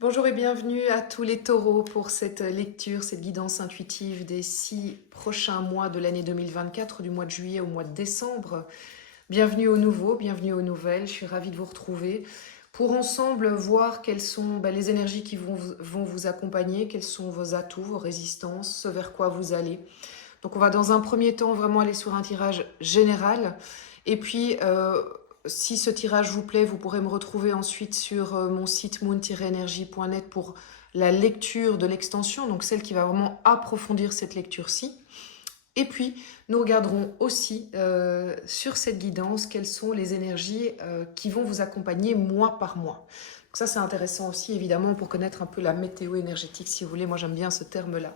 Bonjour et bienvenue à tous les taureaux pour cette lecture, cette guidance intuitive des 6 prochains mois de l'année 2024, du mois de juillet au mois de décembre. Bienvenue aux nouveaux, bienvenue aux nouvelles, je suis ravie de vous retrouver pour ensemble voir quelles sont les énergies qui vont vous accompagner, quels sont vos atouts, vos résistances, ce vers quoi vous allez. Donc on va dans un premier temps vraiment aller sur un tirage général. Et puis, si ce tirage vous plaît, vous pourrez me retrouver ensuite sur mon site moon-energie.net pour la lecture de l'extension, donc celle qui va vraiment approfondir cette lecture-ci. Et puis, nous regarderons aussi sur cette guidance quelles sont les énergies qui vont vous accompagner mois par mois. Donc ça, c'est intéressant aussi, évidemment, pour connaître un peu la météo énergétique, si vous voulez. Moi, j'aime bien ce terme-là.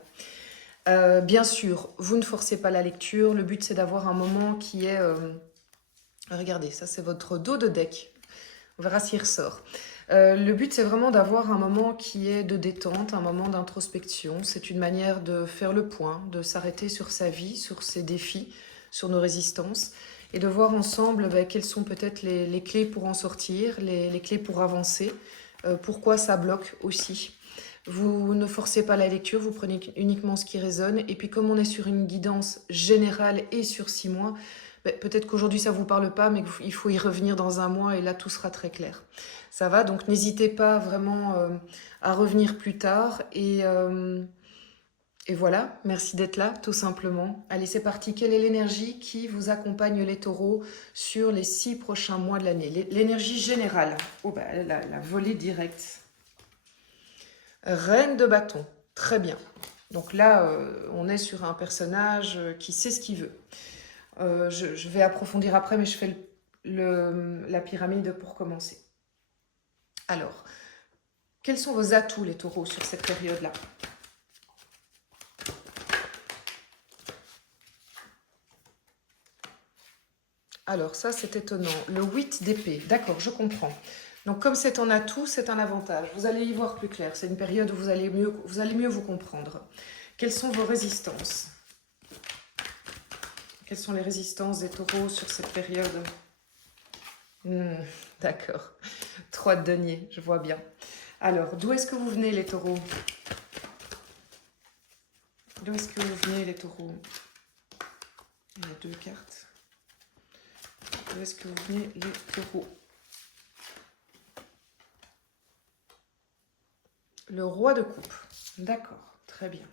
Bien sûr, vous ne forcez pas la lecture. Le but, c'est d'avoir un moment qui est... regardez, ça, c'est votre dos de deck. On verra s'il ressort. Le but, c'est vraiment d'avoir un moment qui est de détente, un moment d'introspection. C'est une manière de faire le point, de s'arrêter sur sa vie, sur ses défis, sur nos résistances, et de voir ensemble quelles sont peut-être les clés pour en sortir, les clés pour avancer, pourquoi ça bloque aussi. Vous ne forcez pas la lecture, vous prenez uniquement ce qui résonne. Et puis comme on est sur une guidance générale et sur 6 mois, peut-être qu'aujourd'hui ça ne vous parle pas, mais il faut y revenir dans un mois et là tout sera très clair. Ça va, donc n'hésitez pas vraiment à revenir plus tard. Et voilà, merci d'être là, tout simplement. Allez, c'est parti. Quelle est l'énergie qui vous accompagne les taureaux sur les 6 prochains mois de l'année? L'énergie générale. Oh, la volée directe. Reine de bâton, très bien. Donc là, on est sur un personnage qui sait ce qu'il veut. Je vais approfondir après, mais je fais la pyramide pour commencer. Alors, quels sont vos atouts, les taureaux, sur cette période-là? Alors, ça, c'est étonnant. Le 8 d'épée, d'accord, je comprends. Donc, comme c'est un atout, c'est un avantage. Vous allez y voir plus clair. C'est une période où vous allez mieux vous comprendre. Quelles sont vos résistances? Quelles sont les résistances des taureaux sur cette période? D'accord. 3 de denier, je vois bien. Alors, d'où est-ce que vous venez, les taureaux? D'où est-ce que vous venez, les taureaux? Il y a 2 cartes. D'où est-ce que vous venez, les taureaux? Le roi de coupe. D'accord, très bien.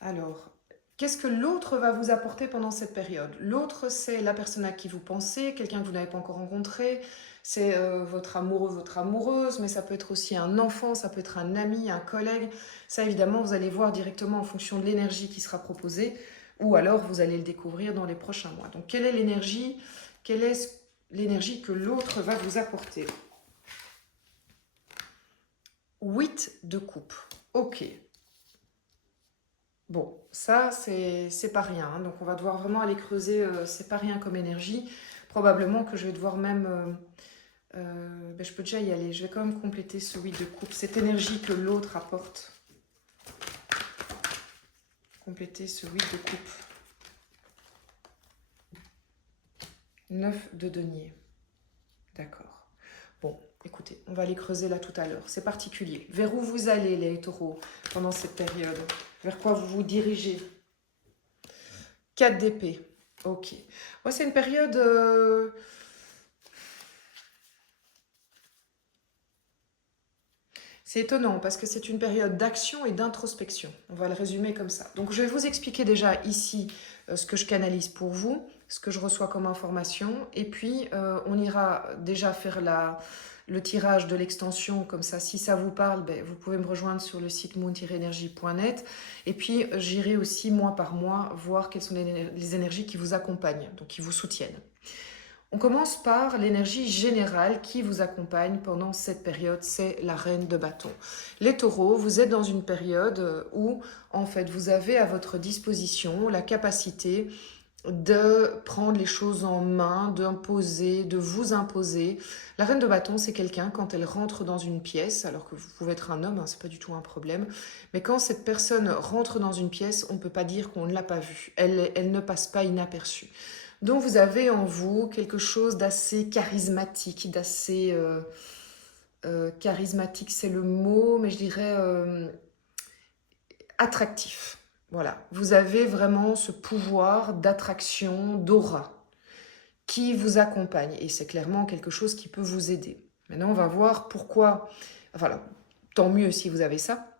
Alors, qu'est-ce que l'autre va vous apporter pendant cette période? L'autre, c'est la personne à qui vous pensez, quelqu'un que vous n'avez pas encore rencontré, c'est votre amoureux, votre amoureuse, mais ça peut être aussi un enfant, ça peut être un ami, un collègue. Ça, évidemment, vous allez voir directement en fonction de l'énergie qui sera proposée, ou alors vous allez le découvrir dans les prochains mois. Donc, quelle est l'énergie? Quelle est l'énergie que l'autre va vous apporter? 8 de coupe. Ok. Bon, ça, c'est pas rien. Hein. Donc, on va devoir vraiment aller creuser. C'est pas rien comme énergie. Probablement que je vais devoir même... je peux déjà y aller. Je vais quand même compléter ce 8 de coupe. Cette énergie que l'autre apporte. Compléter ce 8 de coupe. 9 de denier. D'accord. Bon, écoutez, on va aller creuser là tout à l'heure. C'est particulier. Vers où vous allez, les taureaux, pendant cette période? Vers quoi vous vous dirigez? 4 d'épée. Ok. Moi, c'est une période... C'est étonnant parce que c'est une période d'action et d'introspection. On va le résumer comme ça. Donc, je vais vous expliquer déjà ici ce que je canalise pour vous, ce que je reçois comme information. Et puis, on ira déjà faire le tirage de l'extension. Comme ça, si ça vous parle, vous pouvez me rejoindre sur le site moon-energie.net. Et puis, j'irai aussi mois par mois voir quelles sont les énergies qui vous accompagnent, donc qui vous soutiennent. On commence par l'énergie générale qui vous accompagne pendant cette période, c'est la reine de bâton. Les taureaux, vous êtes dans une période où, en fait, vous avez à votre disposition la capacité de prendre les choses en main, d'imposer, de vous imposer. La reine de bâton, c'est quelqu'un, quand elle rentre dans une pièce, alors que vous pouvez être un homme, hein, c'est pas du tout un problème, mais quand cette personne rentre dans une pièce, on ne peut pas dire qu'on ne l'a pas vue. Elle ne passe pas inaperçue. Donc vous avez en vous quelque chose d'assez charismatique, d'assez charismatique c'est le mot, mais je dirais attractif. Voilà, vous avez vraiment ce pouvoir d'attraction, d'aura qui vous accompagne et c'est clairement quelque chose qui peut vous aider. Maintenant, on va voir pourquoi, enfin, tant mieux si vous avez ça.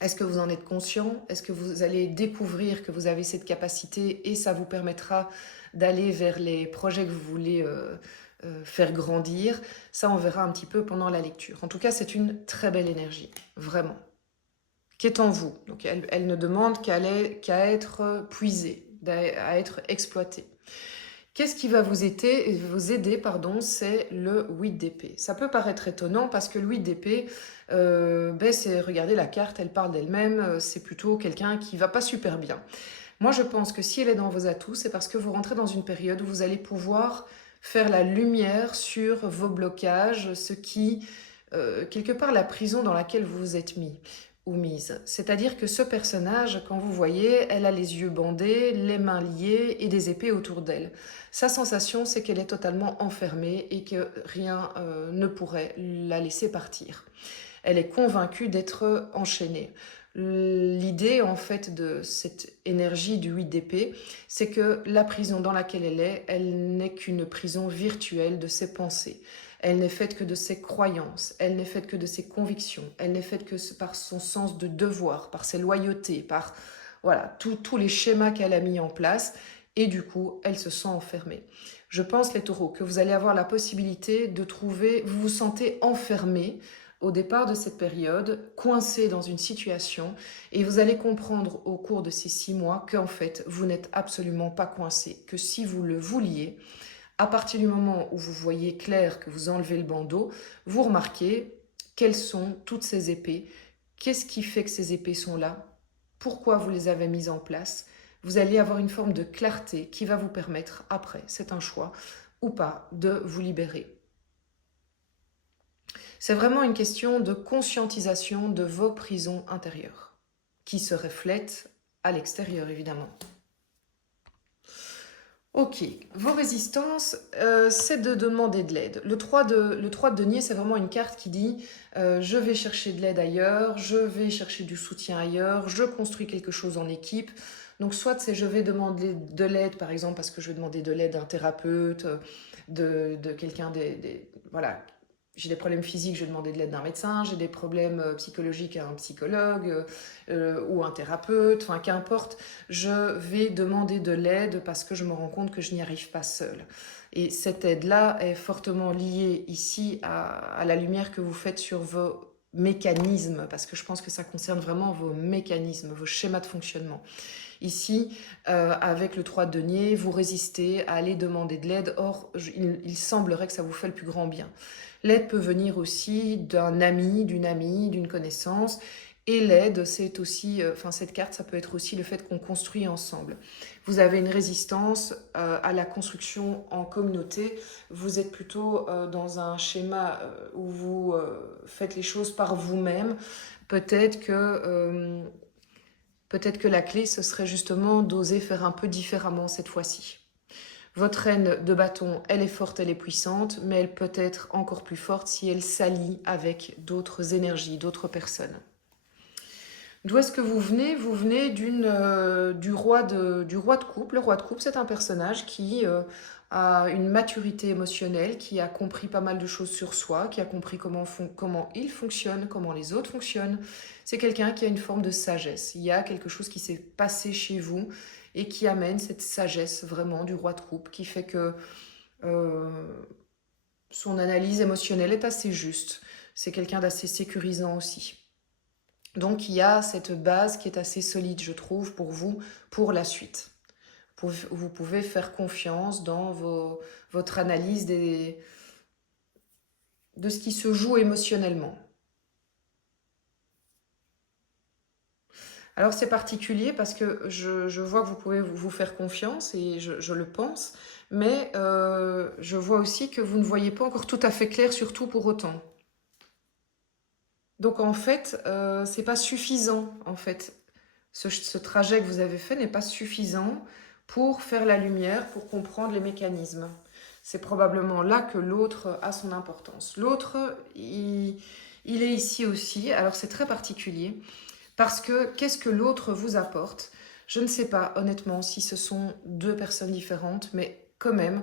Est-ce que vous en êtes conscient? Est-ce que vous allez découvrir que vous avez cette capacité et ça vous permettra d'aller vers les projets que vous voulez faire grandir? Ça, on verra un petit peu pendant la lecture. En tout cas, c'est une très belle énergie, vraiment, qui est en vous. Donc, elle ne demande qu'à être puisée, à être exploitée. Qu'est-ce qui va vous aider, c'est le 8 d'épée. Ça peut paraître étonnant parce que le 8 d'épée, regardez la carte, elle parle d'elle-même, c'est plutôt quelqu'un qui va pas super bien. Moi, je pense que si elle est dans vos atouts, c'est parce que vous rentrez dans une période où vous allez pouvoir faire la lumière sur vos blocages, ce qui, quelque part, la prison dans laquelle vous vous êtes mis ou mise. C'est-à-dire que ce personnage, quand vous voyez, elle a les yeux bandés, les mains liées et des épées autour d'elle. Sa sensation, c'est qu'elle est totalement enfermée et que rien ne pourrait la laisser partir. Elle est convaincue d'être enchaînée. L'idée, en fait, de cette énergie du 8 d'épée, c'est que la prison dans laquelle elle n'est qu'une prison virtuelle de ses pensées. Elle n'est faite que de ses croyances, elle n'est faite que de ses convictions, elle n'est faite que par son sens de devoir, par ses loyautés, par voilà, tous les schémas qu'elle a mis en place, et du coup, elle se sent enfermée. Je pense, les taureaux, que vous allez avoir la possibilité de trouver, vous vous sentez enfermé au départ de cette période, coincé dans une situation, et vous allez comprendre au cours de ces 6 mois qu'en fait, vous n'êtes absolument pas coincé, que si vous le vouliez, à partir du moment où vous voyez clair que vous enlevez le bandeau, vous remarquez quelles sont toutes ces épées, qu'est-ce qui fait que ces épées sont là, pourquoi vous les avez mises en place. Vous allez avoir une forme de clarté qui va vous permettre, après, c'est un choix ou pas, de vous libérer. C'est vraiment une question de conscientisation de vos prisons intérieures, qui se reflètent à l'extérieur, évidemment. Ok, vos résistances, c'est de demander de l'aide. Le 3 de denier, c'est vraiment une carte qui dit je vais chercher de l'aide ailleurs, je vais chercher du soutien ailleurs, je construis quelque chose en équipe. Donc soit c'est je vais demander de l'aide, par exemple, parce que je vais demander de l'aide d'un thérapeute, de quelqu'un voilà, j'ai des problèmes physiques, je vais demander de l'aide d'un médecin, j'ai des problèmes psychologiques à un psychologue ou un thérapeute, enfin qu'importe, je vais demander de l'aide parce que je me rends compte que je n'y arrive pas seule. Et cette aide-là est fortement liée ici à la lumière que vous faites sur vos mécanismes, parce que je pense que ça concerne vraiment vos mécanismes, vos schémas de fonctionnement. Ici, avec le 3 de denier, vous résistez à aller demander de l'aide, or il semblerait que ça vous fait le plus grand bien. L'aide peut venir aussi d'un ami, d'une connaissance, et l'aide, c'est aussi, cette carte, ça peut être aussi le fait qu'on construit ensemble. Vous avez une résistance à la construction en communauté, vous êtes plutôt dans un schéma où vous faites les choses par vous-même, peut-être que la clé, ce serait justement d'oser faire un peu différemment cette fois-ci. Votre reine de bâton, elle est forte, elle est puissante, mais elle peut être encore plus forte si elle s'allie avec d'autres énergies, d'autres personnes. D'où est-ce que vous venez? Vous venez du roi de coupe. Le roi de coupe, c'est un personnage qui a une maturité émotionnelle, qui a compris pas mal de choses sur soi, qui a compris comment il fonctionne, comment les autres fonctionnent. C'est quelqu'un qui a une forme de sagesse. Il y a quelque chose qui s'est passé chez vous et qui amène cette sagesse vraiment du roi de coupe, qui fait que son analyse émotionnelle est assez juste. C'est quelqu'un d'assez sécurisant aussi. Donc il y a cette base qui est assez solide, je trouve, pour vous, pour la suite. Vous pouvez faire confiance dans votre analyse de ce qui se joue émotionnellement. Alors c'est particulier parce que je vois que vous pouvez vous faire confiance et je le pense, mais je vois aussi que vous ne voyez pas encore tout à fait clair sur tout pour autant. Donc en fait, c'est pas suffisant en fait. Ce trajet que vous avez fait n'est pas suffisant pour faire la lumière, pour comprendre les mécanismes. c'est probablement là que l'autre a son importance. L'autre, il est ici aussi, alors c'est très particulier, parce que qu'est-ce que l'autre vous apporte? Je ne sais pas honnêtement si ce sont deux personnes différentes, mais quand même,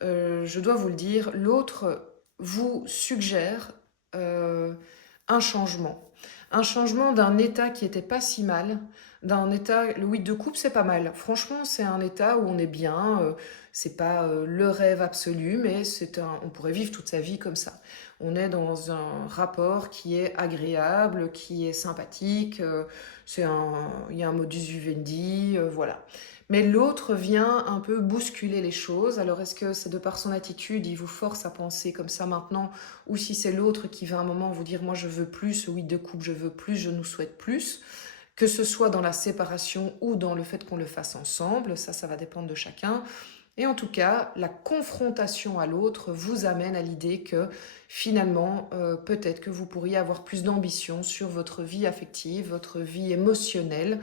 je dois vous le dire, l'autre vous suggère un changement. Un changement d'un état qui n'était pas si mal, d'un état, le 8 de coupe c'est pas mal. Franchement, c'est un état où on est bien, c'est pas le rêve absolu, mais on pourrait vivre toute sa vie comme ça. On est dans un rapport qui est agréable, qui est sympathique, il y a un modus vivendi, voilà. Mais l'autre vient un peu bousculer les choses. Alors est-ce que c'est de par son attitude, il vous force à penser comme ça maintenant, ou si c'est l'autre qui va à un moment vous dire moi je veux plus, ce 8 de coupe je veux plus, je nous souhaite plus, que ce soit dans la séparation ou dans le fait qu'on le fasse ensemble, ça va dépendre de chacun. Et en tout cas, la confrontation à l'autre vous amène à l'idée que finalement, peut-être que vous pourriez avoir plus d'ambition sur votre vie affective, votre vie émotionnelle,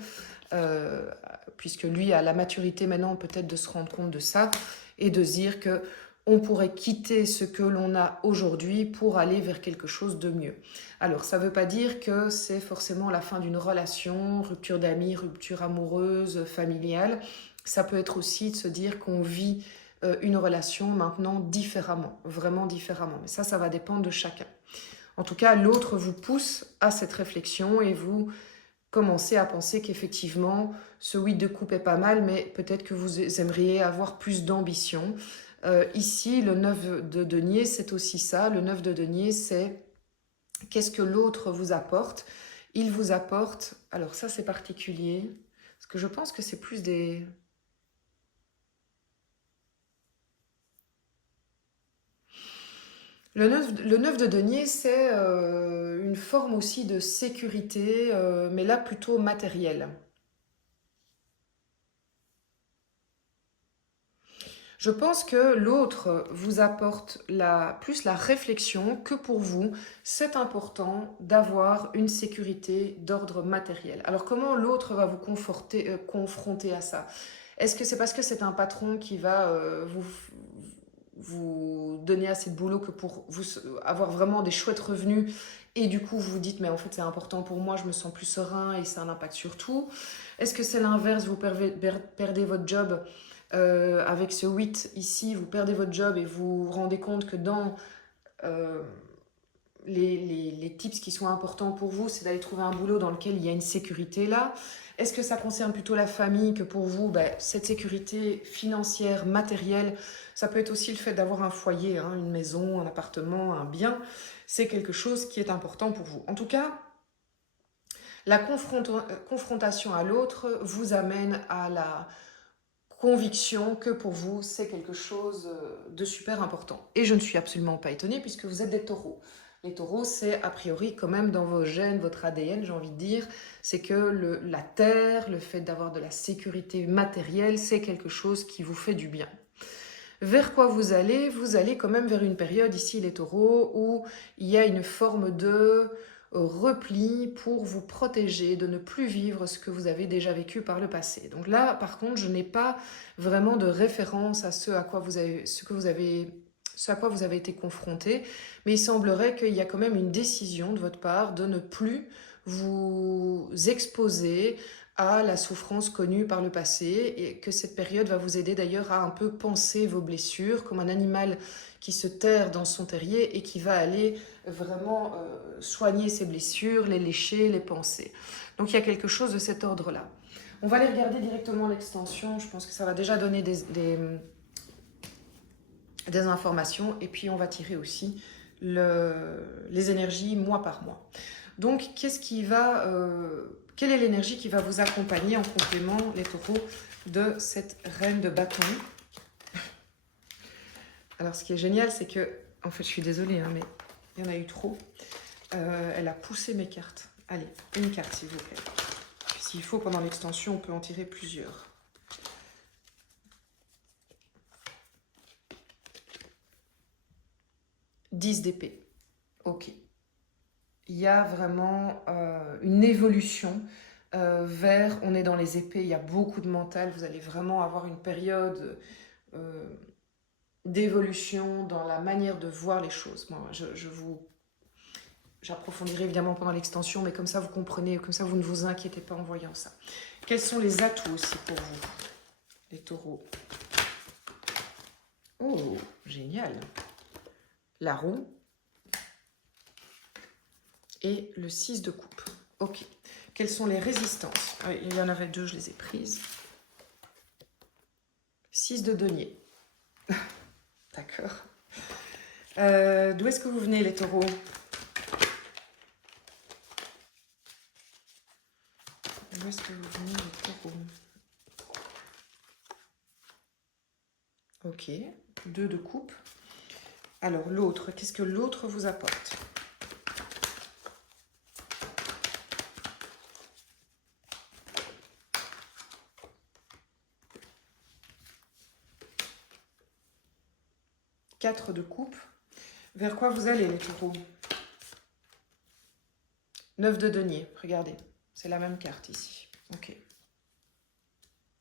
euh, puisque lui a la maturité maintenant peut-être de se rendre compte de ça et de se dire que on pourrait quitter ce que l'on a aujourd'hui pour aller vers quelque chose de mieux. Alors, ça ne veut pas dire que c'est forcément la fin d'une relation, rupture d'amis, rupture amoureuse, familiale. Ça peut être aussi de se dire qu'on vit une relation maintenant différemment, vraiment différemment. Mais ça va dépendre de chacun. En tout cas, l'autre vous pousse à cette réflexion et vous commencez à penser qu'effectivement, ce 8 de coupe est pas mal, mais peut-être que vous aimeriez avoir plus d'ambition. Ici, le 9 de denier, c'est aussi ça. Le 9 de denier, c'est qu'est-ce que l'autre vous apporte. Il vous apporte, alors ça c'est particulier, parce que je pense que c'est plus des... Le 9 de denier, c'est une forme aussi de sécurité, mais là plutôt matérielle. Je pense que l'autre vous apporte plus la réflexion que pour vous, c'est important d'avoir une sécurité d'ordre matériel. Alors comment l'autre va vous confronter à ça? Est-ce que c'est parce que c'est un patron qui va vous donner assez de boulot que pour vous avoir vraiment des chouettes revenus et du coup vous vous dites mais en fait c'est important pour moi, je me sens plus serein et ça a un impact sur tout? Est-ce que c'est l'inverse, vous perdez votre job avec ce 8 ici, vous perdez votre job et vous vous rendez compte que dans euh, les tips qui sont importants pour vous, c'est d'aller trouver un boulot dans lequel il y a une sécurité là. Est-ce que ça concerne plutôt la famille que pour vous, cette sécurité financière, matérielle, ça peut être aussi le fait d'avoir un foyer, hein, une maison, un appartement, un bien, c'est quelque chose qui est important pour vous. En tout cas, la confrontation à l'autre vous amène à la conviction que pour vous, c'est quelque chose de super important. Et je ne suis absolument pas étonnée puisque vous êtes des taureaux. Les taureaux, c'est a priori quand même dans vos gènes, votre ADN, j'ai envie de dire, c'est que la terre, le fait d'avoir de la sécurité matérielle, c'est quelque chose qui vous fait du bien. Vers quoi vous allez? Vous allez quand même vers une période, ici les taureaux, où il y a une forme de repli pour vous protéger de ne plus vivre ce que vous avez déjà vécu par le passé. Donc là, par contre, je n'ai pas vraiment de référence à ce à quoi vous avez, ce à quoi vous avez été confronté, mais il semblerait qu'il y a quand même une décision de votre part de ne plus vous exposer à la souffrance connue par le passé et que cette période va vous aider d'ailleurs à un peu penser vos blessures comme un animal qui se terre dans son terrier et qui va aller vraiment soigner ses blessures, les lécher, les penser. Donc il y a quelque chose de cet ordre-là. On va aller regarder directement l'extension, je pense que ça va déjà donner des informations et puis on va tirer aussi les énergies mois par mois. Donc, quelle est l'énergie qui va vous accompagner en complément, les taureaux, de cette reine de bâton? Alors, ce qui est génial, c'est que, en fait, je suis désolée, hein, mais il y en a eu trop. Elle a poussé mes cartes. Allez, une carte, s'il vous plaît. S'il faut, pendant l'extension, on peut en tirer plusieurs. « 10 d'épée. Ok. Il y a vraiment une évolution vers, on est dans les épées, il y a beaucoup de mental, vous allez vraiment avoir une période d'évolution dans la manière de voir les choses. Moi, j'approfondirai évidemment pendant l'extension, mais comme ça vous comprenez, comme ça vous ne vous inquiétez pas en voyant ça. Quels sont les atouts aussi pour vous, les taureaux? Oh, génial! La roue et le 6 de coupe. Ok. Quelles sont les résistances? Oui, il y en avait deux, je les ai prises. 6 de denier. D'accord. D'où est-ce que vous venez, les taureaux? D'où est-ce que vous venez, les taureaux? Ok. 2 de coupe. Alors, l'autre, qu'est-ce que l'autre vous apporte? Quatre de coupe. Vers quoi vous allez, les taureaux? 9 de denier, regardez. C'est la même carte ici. Ok.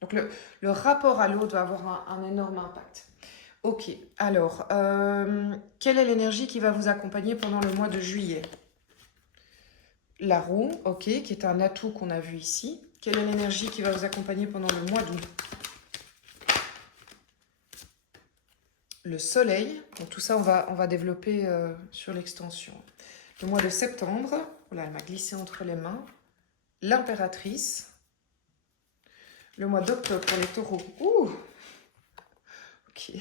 Donc, le rapport à l'autre va avoir un énorme impact. Ok. Alors, quelle est l'énergie qui va vous accompagner pendant le mois de juillet? La roue, ok, qui est un atout qu'on a vu ici. Quelle est l'énergie qui va vous accompagner pendant le mois d'août? Le soleil. Donc tout ça, on va développer sur l'extension. Le mois de septembre, voilà, elle m'a glissé entre les mains. L'impératrice. Le mois d'octobre pour les taureaux. Ouh! Ok.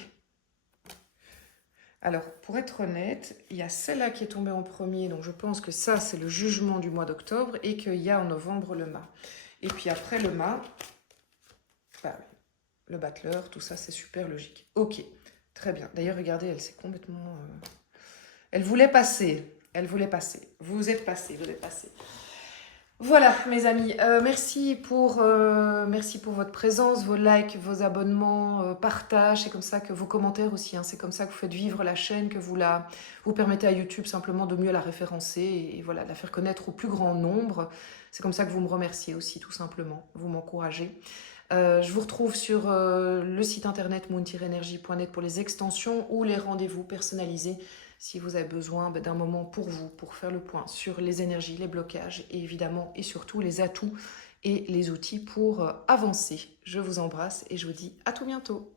Alors, pour être honnête, il y a celle-là qui est tombée en premier. Donc, je pense que ça, c'est le jugement du mois d'octobre. Et qu'il y a en novembre le mât. Et puis après le mât, bah, le battleur, tout ça, c'est super logique. Ok. Très bien. D'ailleurs, regardez, elle s'est complètement... Elle voulait passer. Elle voulait passer. Vous êtes passé, vous êtes passé. Voilà, mes amis. Merci pour votre présence, vos likes, vos abonnements, partage. C'est comme ça que vos commentaires aussi. Hein, c'est comme ça que vous faites vivre la chaîne, que vous permettez à YouTube simplement de mieux la référencer et voilà, de la faire connaître au plus grand nombre. C'est comme ça que vous me remerciez aussi, tout simplement. Vous m'encouragez. Je vous retrouve sur le site internet moon-energy.net pour les extensions ou les rendez-vous personnalisés si vous avez besoin d'un moment pour vous, pour faire le point sur les énergies, les blocages et évidemment et surtout les atouts et les outils pour avancer. Je vous embrasse et je vous dis à tout bientôt.